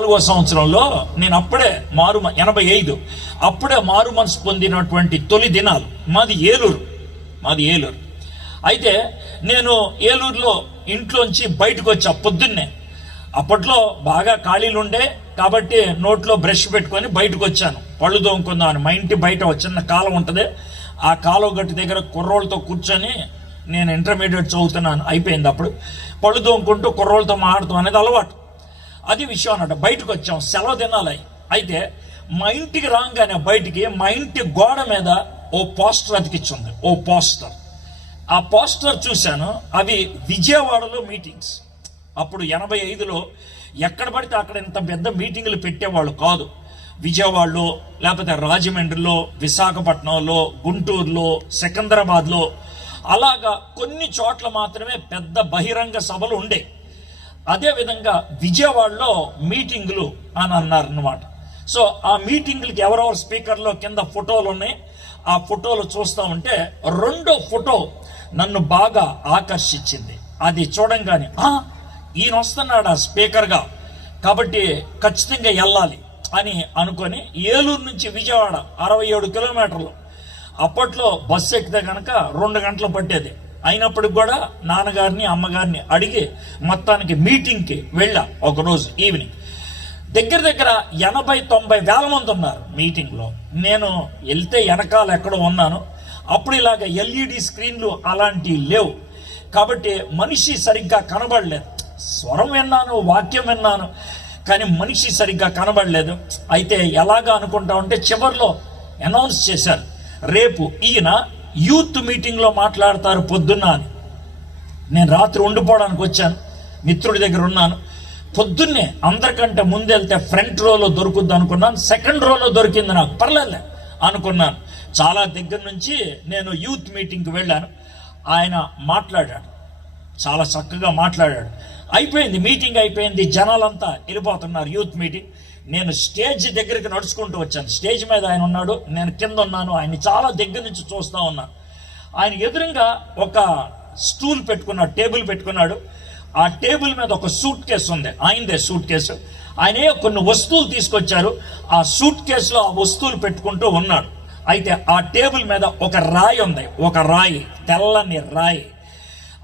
4వ సంవత్సరంలో నేను అప్పుడే 85 అప్పుడే మారు మనసు పొందినటువంటి తొలి దినాలు. మాది ఏలూరు. అయితే నేను ఏలూరులో ఇంట్లోంచి బయటకు వచ్చా పొద్దున్నే. అప్పట్లో బాగా ఖాళీలు ఉండే కాబట్టి నోట్లో బ్రష్ పెట్టుకొని బయటకు వచ్చాను పళ్ళు తోముకుందామని. మా ఇంటి బయట ఒక చిన్న కాలం ఉంటుంది, ఆ కాలువ గట్టు దగ్గర కుర్రోళ్ళతో కూర్చొని, నేను ఇంటర్మీడియట్ చదువుతున్నాను, అయిపోయింది అప్పుడు, పళ్ళు తోముకుంటూ కుర్రోళ్ళతో మాట్లాడతాం అనేది అలవాటు. అది విషయం అన్నట్టు. బయటకు వచ్చాం, సెలవు దినాలు. అయితే మా ఇంటికి రాగానే బయటికి మా ఇంటి గోడ మీద ఓ పోస్టర్ అతికిచ్చింది, ఓ పోస్టర్. ఆ పోస్టర్ చూశాను, అవి విజయవాడలో మీటింగ్స్. అప్పుడు 85లో ఎక్కడ పడితే అక్కడ ఇంత పెద్ద మీటింగులు పెట్టేవాళ్ళు కాదు. విజయవాడలో, లేకపోతే రాజమండ్రిలో, విశాఖపట్నంలో, గుంటూరులో, సికింద్రాబాద్లో, అలాగా కొన్ని చోట్ల మాత్రమే పెద్ద బహిరంగ సభలు ఉండే. అదేవిధంగా విజయవాడలో మీటింగులు అని అన్నారన్నమాట. సో ఆ మీటింగులకి ఎవరెవరు స్పీకర్లో కింద ఫోటోలు ఉన్నాయి. ఆ ఫోటోలు చూస్తూ ఉంటే రెండో ఫోటో నన్ను బాగా ఆకర్షించింది. అది చూడంగానే ఈయన వస్తున్నాడు ఆ స్పీకర్గా, కాబట్టి ఖచ్చితంగా వెళ్ళాలి అని అనుకొని ఏలూరు నుంచి విజయవాడ 67 కిలోమీటర్లు. అప్పట్లో బస్సు ఎక్కితే కనుక 2 గంటలు పట్టేది. అయినప్పటికి కూడా నాన్నగారిని అమ్మగారిని అడిగి మొత్తానికి మీటింగ్కి వెళ్ళా. ఒకరోజు ఈవినింగ్ దగ్గర 80-90 వేల మంది ఉన్నారు మీటింగ్లో. నేను వెళ్తే వెనకాల ఎక్కడో ఉన్నాను. అప్పుడు ఇలాగ ఎల్ఈడి స్క్రీన్లు అలాంటివి లేవు కాబట్టి మనిషి సరిగ్గా కనబడలేదు. స్వరం విన్నాను, వాక్యం విన్నాను, కానీ మనిషి సరిగ్గా కనబడలేదు. అయితే ఎలాగా అనుకుంటా ఉంటే చివరిలో అనౌన్స్ చేశారు, రేపు ఈయన యూత్ మీటింగ్లో మాట్లాడతారు పొద్దున్న అని. నేను రాత్రి ఉండిపోవడానికి వచ్చాను, మిత్రుడి దగ్గర ఉన్నాను. పొద్దున్నే అందరికంటే ముందెళ్తే ఫ్రంట్ రోలో దొరుకుద్ది అనుకున్నాను. సెకండ్ రోలో దొరికింది, నాకు పర్లేదులే అనుకున్నాను. చాలా దగ్గర నుంచి నేను యూత్ మీటింగ్కి వెళ్ళాను. ఆయన మాట్లాడాడు, చాలా చక్కగా మాట్లాడాడు. అయిపోయింది, మీటింగ్ అయిపోయింది, జనాలంతా వెళ్ళిపోతున్నారు యూత్ మీటింగ్. నేను స్టేజ్ దగ్గరికి నడుచుకుంటూ వచ్చాను. స్టేజ్ మీద ఆయన ఉన్నాడు, నేను కింద ఉన్నాను. ఆయన్ని చాలా దగ్గర నుంచి చూస్తూ ఉన్నాను. ఆయన ఎదురుగా ఒక స్టూల్ పెట్టుకున్నాడు, టేబుల్ పెట్టుకున్నాడు. ఆ టేబుల్ మీద ఒక సూట్ కేసు ఉంది, ఆయనదే సూట్ కేసు. ఆయనే కొన్ని వస్తువులు తీసుకొచ్చారు. ఆ సూట్ కేసులో ఆ వస్తువులు పెట్టుకుంటూ ఉన్నాడు. అయితే ఆ టేబుల్ మీద ఒక రాయి ఉంది, ఒక రాయి, తెల్లని రాయి.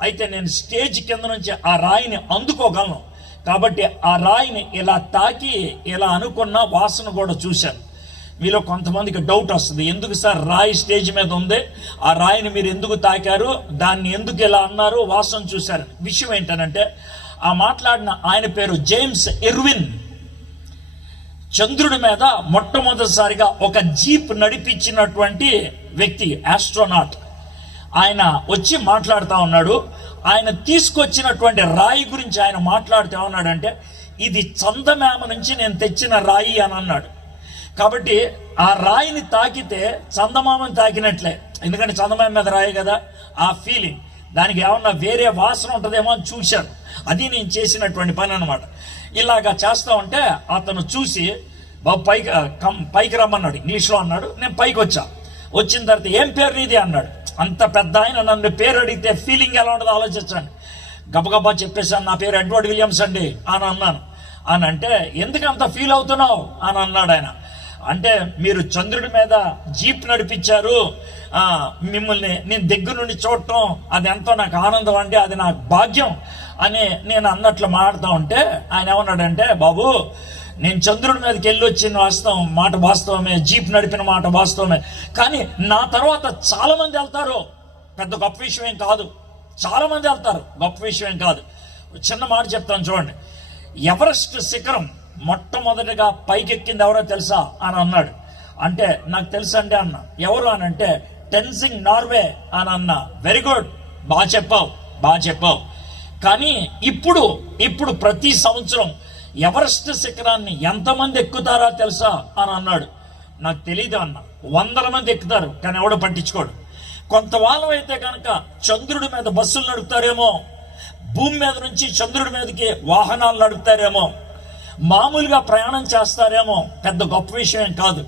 అయితే నేను స్టేజ్ కింద నుంచి ఆ రాయిని అందుకోగలను కాబట్టి ఆ రాయిని ఇలా తాకి ఇలా అనుకున్న వాసన కూడా చూశాను. మీలో కొంతమందికి డౌట్ వస్తుంది, ఎందుకు సార్ రాయి స్టేజ్ మీద ఉంది, ఆ రాయిని మీరు ఎందుకు తాకారు, దాన్ని ఎందుకు ఇలా అన్నారు, వాసన చూశారు. విషయం ఏంటనంటే, ఆ మాట్లాడిన ఆయన పేరు జేమ్స్ ఇర్విన్. చంద్రుడి మీద మొట్టమొదటిసారిగా ఒక జీప్ నడిపించినటువంటి వ్యక్తి, ఆస్ట్రోనాట్. ఆయన వచ్చి మాట్లాడుతూ ఉన్నాడు. ఆయన తీసుకొచ్చినటువంటి రాయి గురించి ఆయన మాట్లాడుతూ ఉన్నాడంటే, ఇది చందమామ నుంచి నేను తెచ్చిన రాయి అని అన్నాడు. కాబట్టి ఆ రాయిని తాకితే చందమామని తాకినట్లే, ఎందుకంటే చందమామ మీద రాయి కదా, ఆ ఫీలింగ్. దానికి ఏమన్నా వేరే వాసన ఉంటుందేమో అని చూశాను. అది నేను చేసినటువంటి పని అనమాట. ఇలాగా చేస్తా ఉంటే అతను చూసి, బాబు పైకి రమ్మన్నాడు, ఇంగ్లీష్లో అన్నాడు. నేను పైకి వచ్చా. వచ్చిన తర్వాత ఏం పేరు నీది అన్నాడు. అంత పెద్ద ఆయన నన్ను పేరు అడిగితే ఫీలింగ్ ఎలా ఉంటుందో ఆలోచించండి. గబగబా చెప్పేశాను, నా పేరు ఎడ్వర్డ్ విలియమ్స్ అండి అని అన్నాను. అని అంటే, ఎందుకు అంత ఫీల్ అవుతున్నావు అని అన్నాడు ఆయన. అంటే, మీరు చంద్రుడి మీద జీప్ నడిపించారు, మిమ్మల్ని నేను దగ్గర నుండి చూడటం అది ఎంతో నాకు ఆనందం అండి, అది నాకు భాగ్యం అని నేను అన్నట్లు మాట్లాడుతూ ఉంటే ఆయన ఏమన్నాడంటే, బాబు నేను చంద్రుడి మీదకి వెళ్ళి వచ్చిన మాట వాస్తవమే, జీప్ నడిపిన మాట వాస్తవమే, కానీ నా తర్వాత చాలా మంది వెళ్తారు, పెద్ద గొప్ప విషయం ఏం కాదు, చాలా మంది వెళ్తారు, గొప్ప విషయం ఏం కాదు. చిన్న మాట చెప్తాను చూడండి. ఎవరెస్ట్ శిఖరం మొట్టమొదటిగా పైకెక్కింది ఎవరో తెలుసా అని అన్నాడు. అంటే నాకు తెలుసు అండి అన్న. ఎవరు అని అంటే, టెన్జింగ్ నార్వే అని అన్నా. వెరీ గుడ్, బాగా చెప్పావు. కానీ ఇప్పుడు ప్రతి సంవత్సరం ఎవరెస్ట్ శిఖరాన్ని ఎంతమంది ఎక్కుతారా తెలుసా అని అన్నాడు. నాకు తెలియదు అన్న. 100 మంది ఎక్కుతారు, కానీ ఎవడో పట్టించుకోడు. కొంతవాళ్ళం అయితే కనుక చంద్రుడి మీద బస్సులు నడుపుతారేమో, భూమి మీద నుంచి చంద్రుడి మీదకి వాహనాలు నడుపుతారేమో, మామూలుగా ప్రయాణం చేస్తారేమో, పెద్ద గొప్ప విషయం కాదు.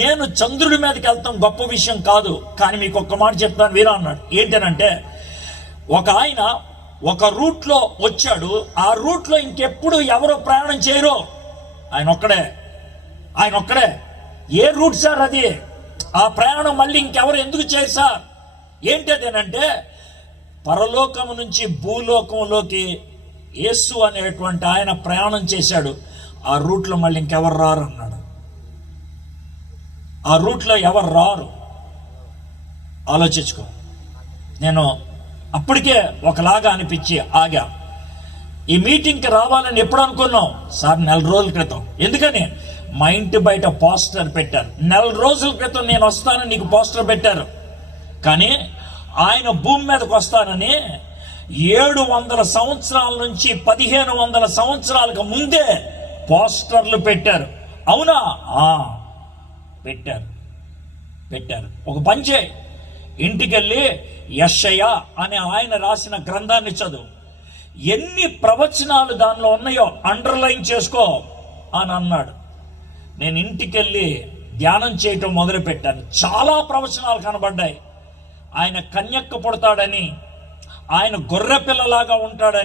నేను చంద్రుడి మీదకి వెళ్తాం గొప్ప విషయం కాదు, కానీ మీకు ఒక్క మాట చెప్తాను వీరా అన్నాడు. ఏంటనంటే, ఒక ఆయన ఒక రూట్లో వచ్చాడు, ఆ రూట్లో ఇంకెప్పుడు ఎవరో ప్రయాణం చేయరు ఆయన ఒక్కడే. ఏ రూట్ సార్ అది? ఆ ప్రయాణం మళ్ళీ ఇంకెవరు ఎందుకు చేయరు సార్? ఏంటి అదేనంటే, పరలోకము నుంచి భూలోకంలోకి యేసు అనేటువంటి ఆయన ప్రయాణం చేశాడు. ఆ రూట్లో మళ్ళీ ఇంకెవరు రారు అన్నాడు. ఆ రూట్లో ఎవరు రారు. ఆలోచించుకో. నేను అప్పటికే ఒకలాగా అనిపించి ఆగా. ఈ మీటింగ్కి రావాలని ఎప్పుడు అనుకున్నాం సార్? 4 రోజుల క్రితం. ఎందుకని? మా ఇంటి బయట పోస్టర్ పెట్టారు. 4 రోజుల క్రితం నేను వస్తానని నీకు పోస్టర్ పెట్టారు. కానీ ఆయన భూమి మీదకి వస్తానని 700 సంవత్సరాల నుంచి 1500 సంవత్సరాలకు ముందే పోస్టర్లు పెట్టారు. అవునా? పెట్టారు. ఒక పని చేయి, ఇంటికెళ్ళి యెషయా అనే ఆయన రాసిన గ్రంథాన్ని చదువు. ఎన్ని ప్రవచనాలు దానిలో ఉన్నాయో అండర్లైన్ చేసుకో అని అన్నాడు. నేను ఇంటికెళ్ళి ధ్యానం చేయటం మొదలు పెట్టాను. చాలా ప్రవచనాలు కనబడ్డాయి. ఆయన కన్యక్క పుడతాడని, ఆయన గొర్రె పిల్లలాగా ఉంటాడని,